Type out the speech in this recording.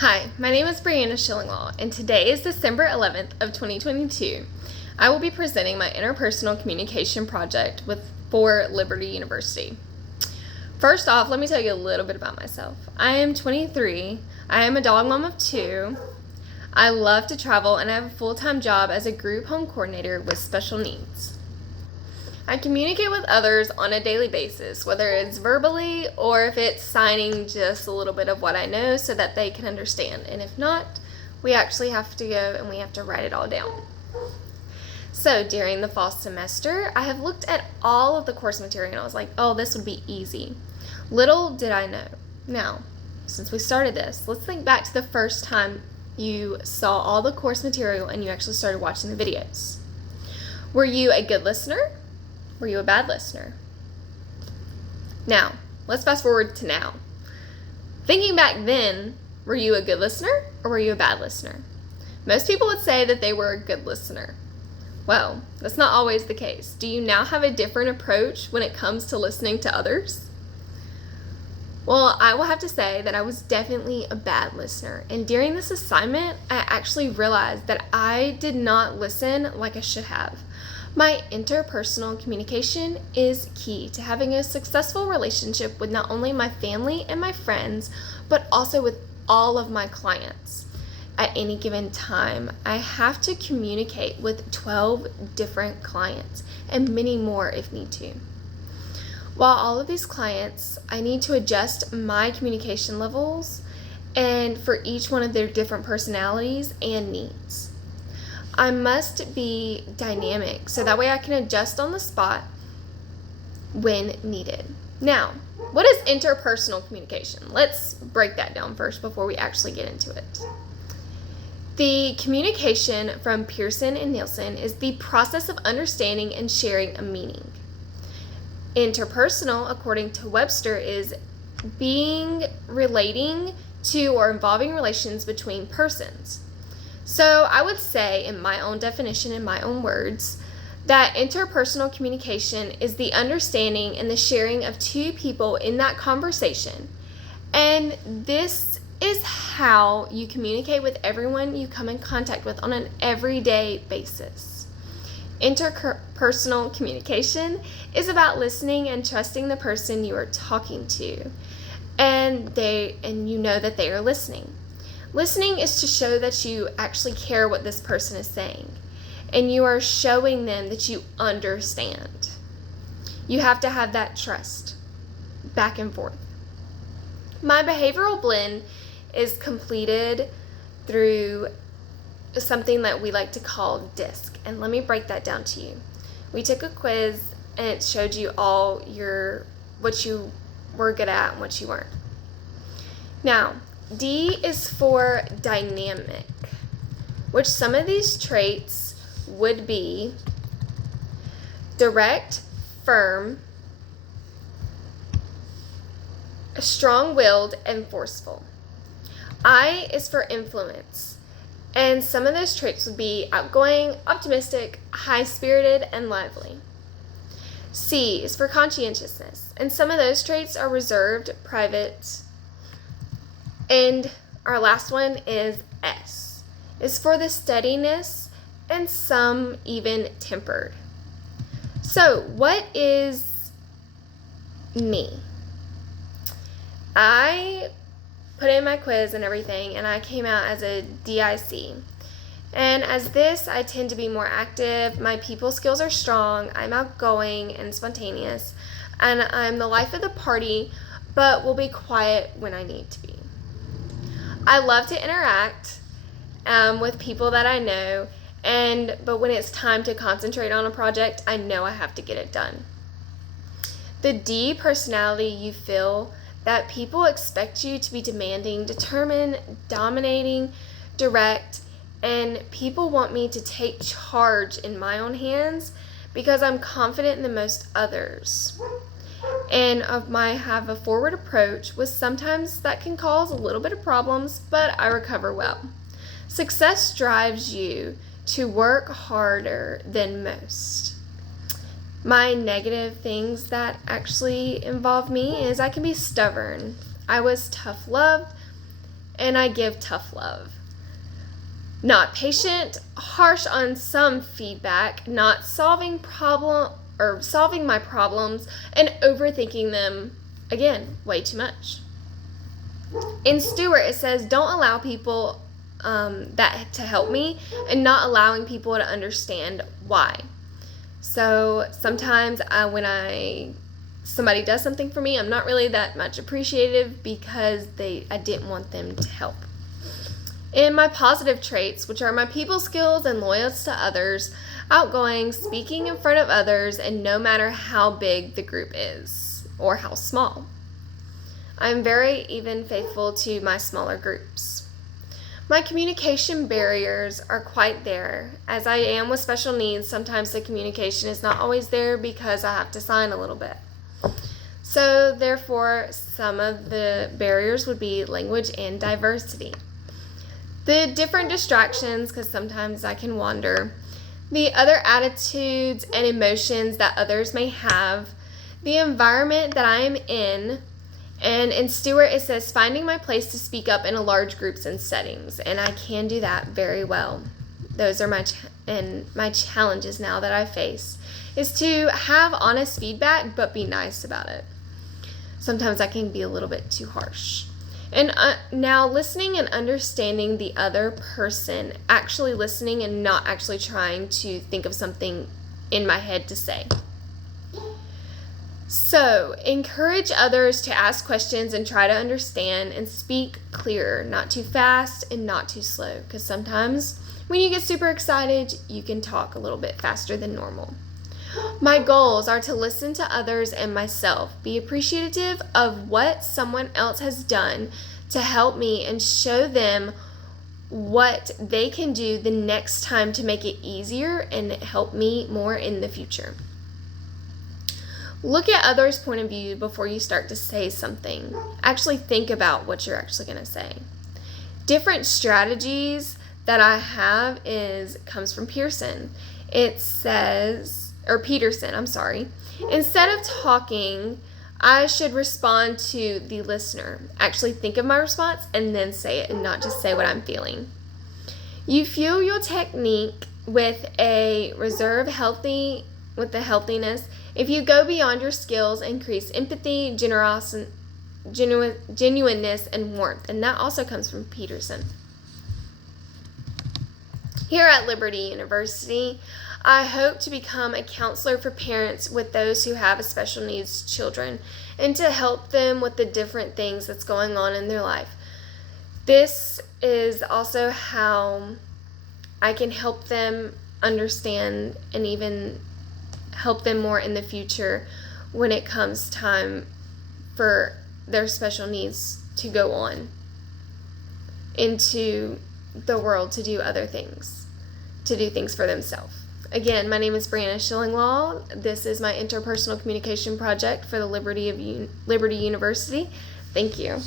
Hi, my name is Brianna Schillinglaw, and today is December 11th of 2022. I will be presenting my interpersonal communication project for Liberty University. First off, let me tell you a little bit about myself. I am 23. I am a dog mom of 2. I love to travel, and I have a full-time job as a group home coordinator with special needs. I communicate with others on a daily basis, whether it's verbally or if it's signing just a little bit of what I know so that they can understand. And if not, we actually have to go and we have to write it all down. So during the fall semester, I have looked at all of the course material and I was like, oh, this would be easy. Little did I know. Now, since we started this, let's think back to the first time you saw all the course material and you actually started watching the videos. Were you a good listener? Were you a bad listener? Now, let's fast forward to now. Thinking back then, were you a good listener or were you a bad listener? Most people would say that they were a good listener. Well, that's not always the case. Do you now have a different approach when it comes to listening to others? Well, I will have to say that I was definitely a bad listener. And during this assignment, I actually realized that I did not listen like I should have. My interpersonal communication is key to having a successful relationship with not only my family and my friends, but also with all of my clients. At any given time, I have to communicate with 12 different clients and many more if need to. While all of these clients, I need to adjust my communication levels and for each one of their different personalities and needs. I must be dynamic so that way I can adjust on the spot when needed. Now, what is interpersonal communication? Let's break that down first before we actually get into it. The communication from Pearson and Nielsen is the process of understanding and sharing a meaning. Interpersonal, according to Webster, is relating to or involving relations between persons. So I would say, in my own definition, in my own words, that interpersonal communication is the understanding and the sharing of two people in that conversation. And this is how you communicate with everyone you come in contact with on an everyday basis. Interpersonal communication is about listening and trusting the person you are talking to, and you know that they are listening. Listening is to show that you actually care what this person is saying, and you are showing them that you understand. You have to have that trust back and forth. My behavioral blend is completed through something that we like to call DISC, and let me break that down to you. We took a quiz and it showed you all what you were good at and what you weren't. Now, D is for dynamic, which some of these traits would be direct, firm, strong-willed, and forceful. I is for influence, and some of those traits would be outgoing, optimistic, high-spirited, and lively. C is for conscientiousness, and some of those traits are reserved, private. And our last one is S. It's for the steadiness and some even tempered. So, what is me? I put in my quiz and everything, and I came out as a DIC. And as this, I tend to be more active. My people skills are strong. I'm outgoing and spontaneous. And I'm the life of the party, but will be quiet when I need to be. I love to interact with people that I know, but when it's time to concentrate on a project, I know I have to get it done. The D personality, you feel that people expect you to be demanding, determined, dominating, direct, and people want me to take charge in my own hands because I'm confident in the most others. And I have a forward approach, with sometimes that can cause a little bit of problems, but I recover well. Success drives you to work harder than most. My negative things that actually involve me is I can be stubborn. I was tough-loved, and I give tough love. Not patient, harsh on some feedback, not solving my problems, and overthinking them, again, way too much. In Stewart, it says, don't allow people that to help me, and not allowing people to understand why. So sometimes when somebody does something for me, I'm not really that much appreciative because I didn't want them to help. In my positive traits, which are my people skills and loyalty to others, outgoing, speaking in front of others, and no matter how big the group is or how small. I'm very even faithful to my smaller groups. My communication barriers are quite there. As I am with special needs, sometimes the communication is not always there because I have to sign a little bit. So therefore, some of the barriers would be language and diversity. The different distractions, because sometimes I can wander. The other attitudes and emotions that others may have. The environment that I am in. And in Stewart, it says, finding my place to speak up in a large groups and settings. And I can do that very well. Those are my challenges now that I face, is to have honest feedback, but be nice about it. Sometimes I can be a little bit too harsh. And now listening and understanding the other person, actually listening and not actually trying to think of something in my head to say. So, encourage others to ask questions and try to understand and speak clearer, not too fast and not too slow, because sometimes when you get super excited, you can talk a little bit faster than normal. My goals are to listen to others and myself, be appreciative of what someone else has done to help me, and show them what they can do the next time to make it easier and help me more in the future. Look at others' point of view before you start to say something. Actually think about what you're actually going to say. Different strategies that I have comes from Peterson. It says, or Peterson, I'm sorry. Instead of talking, I should respond to the listener. Actually think of my response and then say it, and not just say what I'm feeling. You fuel your technique with a reserve with the healthiness. If you go beyond your skills, increase empathy, genuineness, and warmth. And that also comes from Peterson. Here at Liberty University, I hope to become a counselor for parents with those who have special needs children, and to help them with the different things that's going on in their life. This is also how I can help them understand and even help them more in the future when it comes time for their special needs to go on into the world to do other things, to do things for themselves. Again, my name is Brianna Schillinglaw. This is my interpersonal communication project for the Liberty University. Thank you.